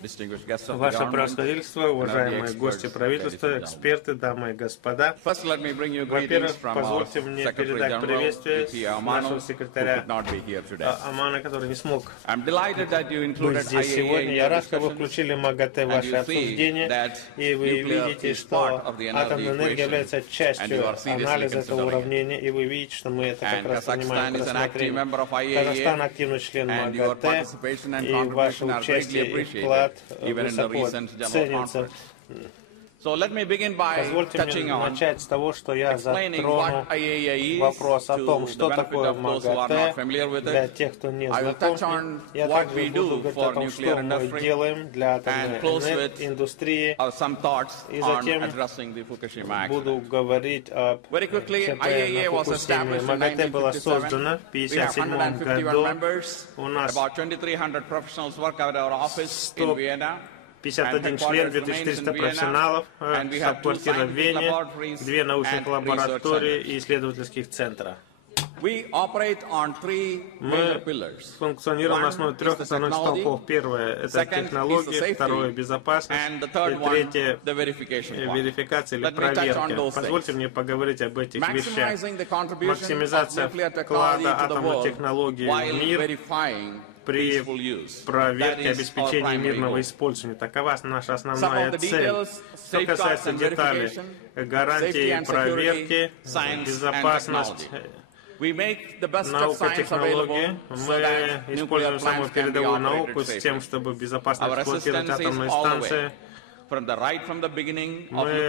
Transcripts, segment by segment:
Ваше превосходительство, уважаемые гости правительства, эксперты, дамы и господа. Во-первых, позвольте мне передать приветствие нашего секретаря Амана, который не смог быть здесь сегодня. Я рад, что вы включили МАГАТЭ в ваше обсуждение, и вы видите, что атомная энергия является частью анализа этого уравнения, и вы видите, что мы это как раз принимаем к рассмотрению. Казахстан активный член МАГАТЭ, и ваше участие и вклад высоко ценится. Позвольте мне начать с того, что я затрону вопрос о том, что такое МАГАТЭ, для тех, кто не знаком. Я также буду говорить о том, что мы делаем для атомной индустрии, и затем буду говорить об ЧП на Фукусиме. МАГАТЭ было создано в 1957 году. У нас 151 член, 2400 профессионалов, штаб-квартира в Вене, 2 научных лаборатории и исследовательских центра. Мы функционируем на основе 3 основных столпов. Первое – это технология, второе – безопасность, и третье – верификация или проверка. Позвольте мне поговорить об этих вещах. Максимизация вклада атомной технологии в мир при проверке обеспечения мирного использования. Такова наша основная цель. Что касается деталей, гарантии проверки, безопасность, наука, технологии, мы используем самую передовую науку с тем, чтобы безопасно эксплуатировать атомные станции. Мы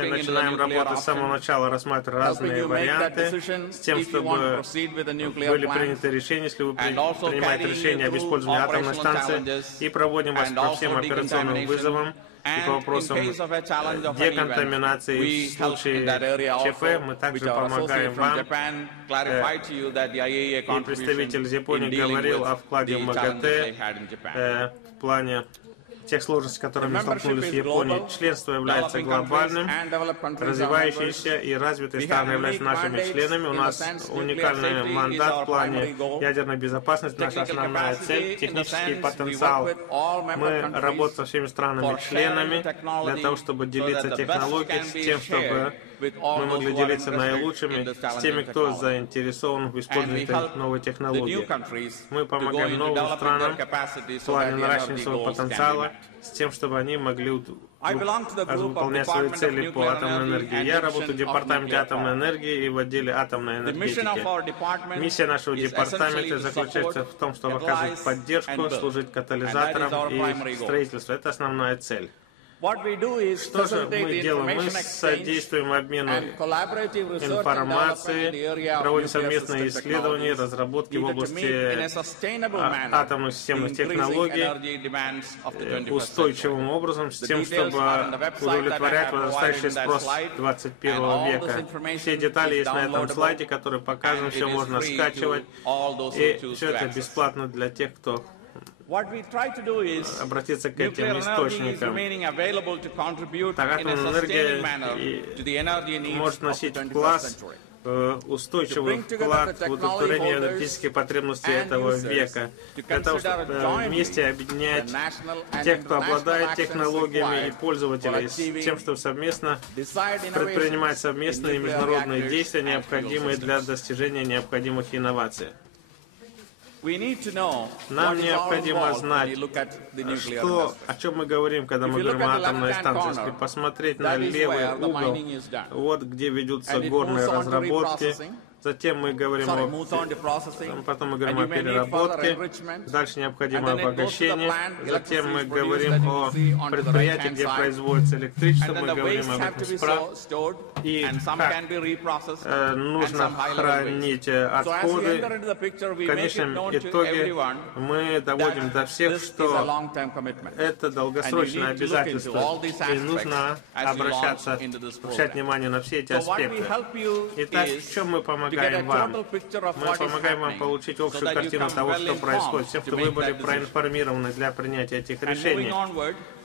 начинаем работать с самого начала, рассматривать разные варианты, с тем, чтобы были приняты решения, если вы принимаете решение об использовании атомной станции, и проводим вас по всем операционным вызовам и по вопросам деконтаминации. В случае ЧП мы также помогаем вам. И представитель Японии говорил о вкладе в МАГАТЭ в плане тех сложностей, с которыми столкнулись в Японии. Членство является глобальным, развивающиеся и развитые страны являются нашими членами. У нас уникальный мандат в плане ядерной безопасности, наша основная цель, технический потенциал. Мы работаем со всеми странами-членами для того, чтобы делиться технологиями, с тем, чтобы мы могли делиться наилучшими с теми, кто заинтересован в использовании этой новой технологии. Мы помогаем новым странам в плане наращивания своего потенциала, с тем, чтобы они могли выполнять свои цели по атомной энергии. Я работаю в департаменте атомной энергии и в отделе атомной энергетики. Миссия нашего департамента заключается в том, чтобы оказывать поддержку, служить катализатором и строительством. Это основная цель. Что же мы делаем? Мы содействуем обмену информацией, проводим совместные исследования, разработки в области атомных системных технологий устойчивым образом, с тем, чтобы удовлетворять возрастающий спрос 21 века. Все детали есть на этом слайде, который показан, все можно скачивать, и все это бесплатно для тех, кто обратиться к этим источникам. Так, атомная энергия может носить вклад, устойчивый вклад в удовлетворение энергетических потребностей этого века. Для того, чтобы вместе объединять тех, кто обладает технологиями, и пользователей, с тем, чтобы совместно предпринимать совместные международные действия, необходимые для достижения необходимых инноваций. Нам необходимо знать, о чем мы говорим, когда мы говорим о атомной станции. Если посмотреть на левый угол, вот где ведутся горные разработки. Затем мы говорим потом мы говорим о переработке, дальше необходимо обогащение, затем мы говорим о предприятии, где производится электричество, мы говорим об этом справа, и как нужно хранить отходы. В конечном итоге мы доводим до всех, что это долгосрочное обязательство, и нужно обращать внимание на все эти аспекты. Итак, в чем мы помогаем вам? Мы помогаем вам получить общую картину того, что происходит, тем, что вы были проинформированы для принятия этих решений.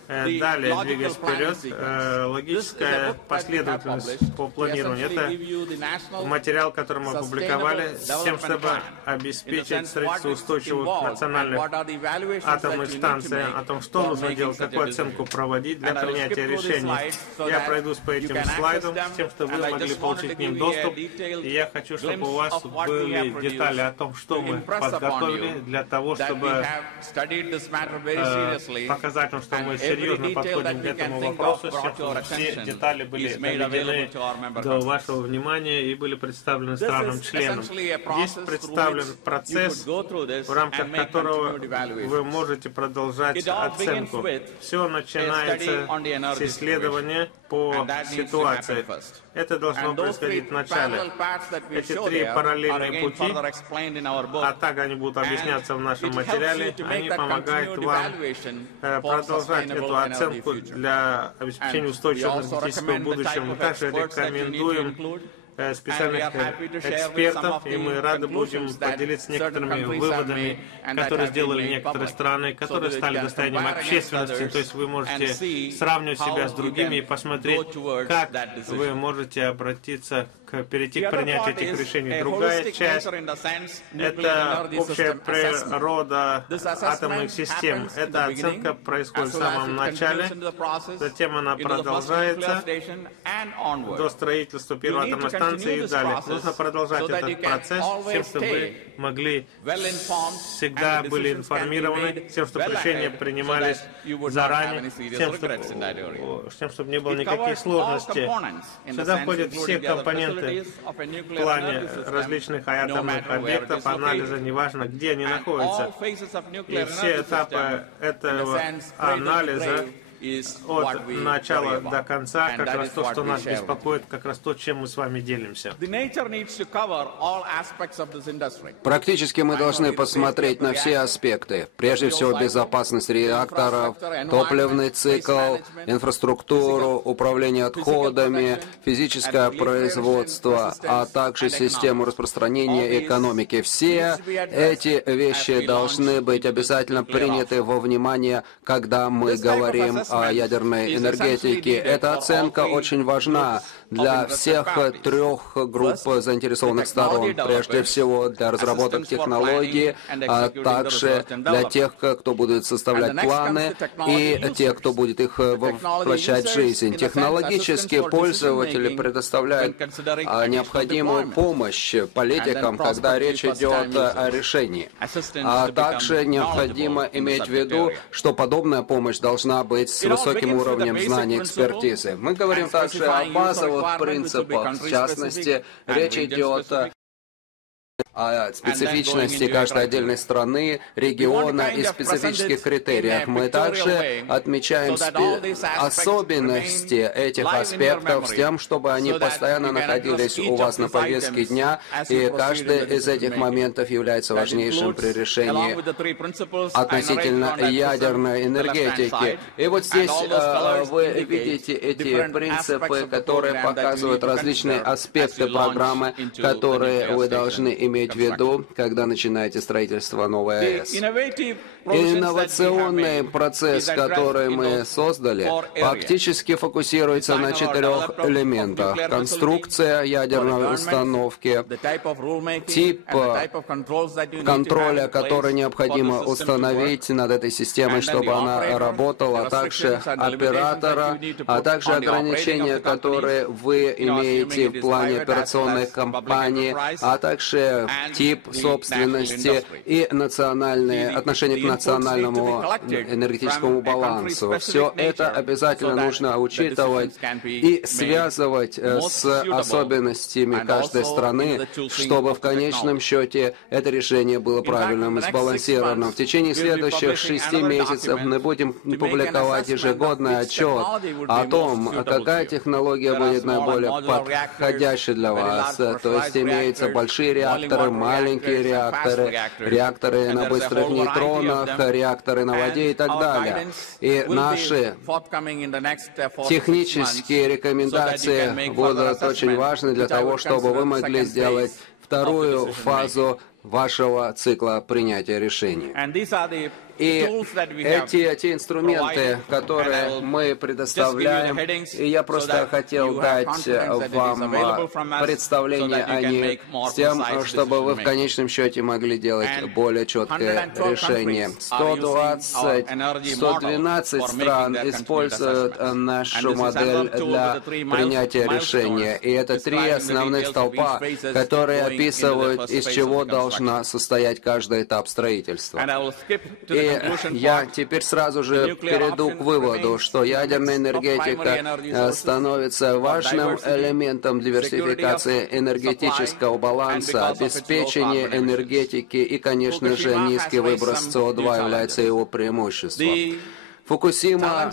Далее, двигаясь вперед, логическая последовательность по планированию. Это материал, который мы опубликовали с тем, чтобы обеспечить строительство устойчивых национальных атомных станций, о том, что нужно делать, какую оценку проводить для принятия решений. Я пройдусь по этим слайдам, с тем, чтобы вы могли получить к ним доступ. И я хочу, чтобы у вас были детали о том, что мы подготовили для того, чтобы показать вам, что мы серьезно подходим к этому вопросу, чтобы все детали были доведены до вашего внимания и были представлены странам-членам. Здесь представлен процесс, в рамках которого вы можете продолжать оценку. Все начинается с исследования по ситуации. Это должно происходить в начале. Эти три параллельные пути, а так они будут объясняться в нашем материале, они помогают вам продолжать эту оценку для обеспечения устойчивого энергетического будущего. Мы также рекомендуем специальных экспертов, и мы рады будем поделиться некоторыми выводами, которые сделали некоторые страны, которые стали достоянием общественности. То есть вы можете сравнивать себя с другими и посмотреть, как вы можете обратиться перейти к принятию этих решений. Другая часть — это общая природа атомных систем. Эта оценка происходит в самом начале, затем она продолжается до строительства первой атомной станции и далее. Нужно продолжать этот процесс, тем, чтобы вы могли всегда были информированы, тем, чтобы решения принимались заранее, тем, чтобы не было никаких сложностей. Сюда входят все компоненты в плане различных атомных объектов, анализа, неважно, где они находятся. И все этапы этого анализа от начала до конца, как раз то, что нас беспокоит, как раз то, чем мы с вами делимся. Практически мы должны посмотреть на все аспекты. Прежде всего, безопасность реакторов, топливный цикл, инфраструктуру, управление отходами, физическое производство, а также систему распространения экономики. Все эти вещи должны быть обязательно приняты во внимание, когда мы говорим о ядерной энергетике. Эта оценка очень важна для всех трех групп заинтересованных сторон. Прежде всего для разработок технологий, а также для тех, кто будет составлять планы, и тех, кто будет их воплощать в жизнь. Технологические пользователи предоставляют необходимую помощь политикам, когда речь идет о решении. А также необходимо иметь в виду, что подобная помощь должна быть с высоким уровнем знаний и экспертизы. Мы говорим также о базовых принципах. В частности, речь идет о специфичности каждой отдельной страны, региона и специфических критериях. Мы также отмечаем особенности этих аспектов с тем, чтобы они постоянно находились у вас на повестке дня, и каждый из этих моментов является важнейшим при решении относительно ядерной энергетики. И вот здесь вы видите эти принципы, которые показывают различные аспекты программы, которые вы должны иметь в виду, когда начинаете строительство новой АЭС. Инновационный процесс, который мы создали, фактически фокусируется на 4 элементах. Конструкция ядерной установки, тип контроля, который необходимо установить над этой системой, чтобы она работала, а также оператора, а также ограничения, которые вы имеете в плане операционной компании, а также тип собственности и национальные отношения к национальному энергетическому балансу. Все это обязательно нужно учитывать и связывать с особенностями каждой страны, чтобы в конечном счете это решение было правильным и сбалансированным. В течение следующих 6 месяцев мы будем публиковать ежегодный отчет о том, какая технология будет наиболее подходящей для вас. То есть имеются большие реакторы, маленькие реакторы, реакторы на быстрых нейтронах, реакторы на воде и так далее. И наши технические рекомендации будут очень важны для того, чтобы вы могли сделать вторую фазу вашего цикла принятия решений. И те инструменты, которые мы предоставляем, и я просто хотел дать вам представление о них, с тем, чтобы вы в конечном счете могли делать более четкое решение. 112 стран используют нашу модель для принятия решения. И это 3 основных столпа, которые описывают, из чего должна состоять каждый этап строительства. И я теперь сразу же перейду к выводу, что ядерная энергетика становится важным элементом диверсификации энергетического баланса, обеспечения энергетики и, конечно же, низкий выброс СО2 является его преимуществом. Фукусима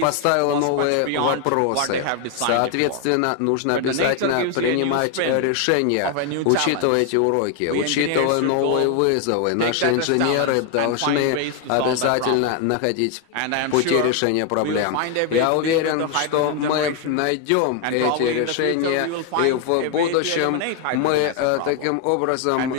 поставила новые вопросы. Соответственно, нужно обязательно принимать решения, учитывая эти уроки, учитывая новые вызовы. Наши инженеры должны обязательно находить пути решения проблем. Я уверен, что мы найдем эти решения, и в будущем мы таким образом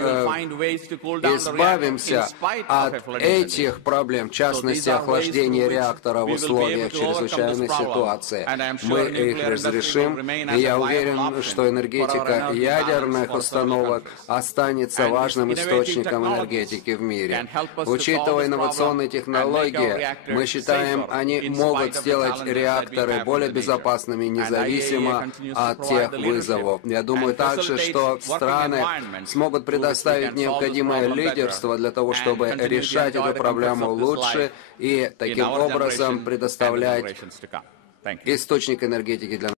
избавимся от этих проблем, в частности, охлаждения реактора в условиях чрезвычайной ситуации. Мы их разрешим, и я уверен, что энергетика ядерных установок останется важным источником энергетики в мире. Учитывая инновационные технологии, мы считаем, они могут сделать реакторы более безопасными, независимо от тех вызовов. Я думаю также, что страны смогут предоставить необходимое лидерство для того, чтобы решать эту проблему лучше и таким образом предоставлять источник энергетики для